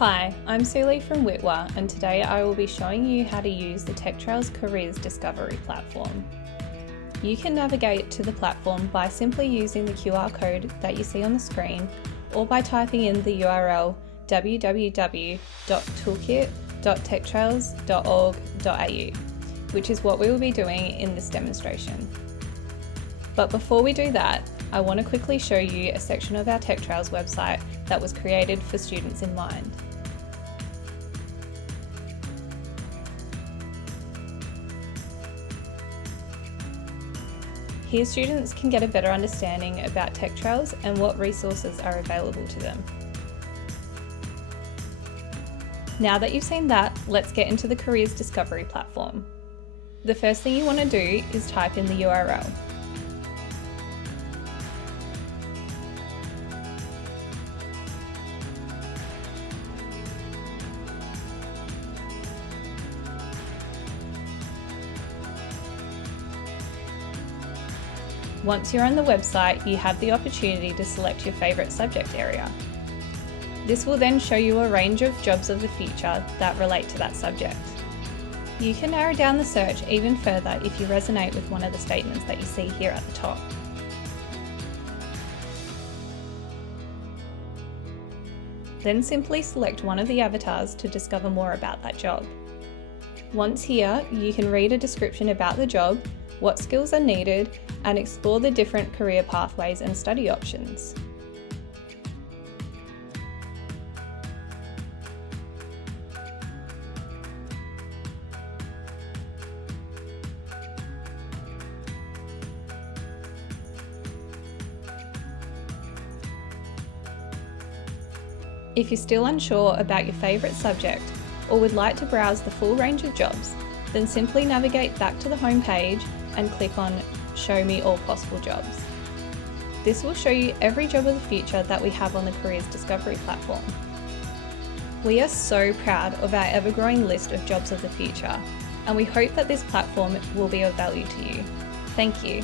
Hi, I'm Suli from Witwa, and today I will be showing you how to use the TechTrails Careers Discovery platform. You can navigate to the platform by simply using the QR code that you see on the screen, or by typing in the URL www.toolkit.techtrails.org.au, which is what we will be doing in this demonstration. But before we do that, I want to quickly show you a section of our TechTrails website that was created for students in mind. Here students can get a better understanding about TechTrails and what resources are available to them. Now that you've seen that, let's get into the Careers Discovery platform. The first thing you want to do is type in the URL. Once you're on the website, you have the opportunity to select your favourite subject area. This will then show you a range of jobs of the future that relate to that subject. You can narrow down the search even further if you resonate with one of the statements that you see here at the top. Then simply select one of the avatars to discover more about that job. Once here, you can read a description about the job, what skills are needed, and explore the different career pathways and study options. If you're still unsure about your favourite subject or would like to browse the full range of jobs, then simply navigate back to the home page and click on Show Me All Possible Jobs. This will show you every job of the future that we have on the Careers Discovery platform. We are so proud of our ever-growing list of jobs of the future, and we hope that this platform will be of value to you. Thank you.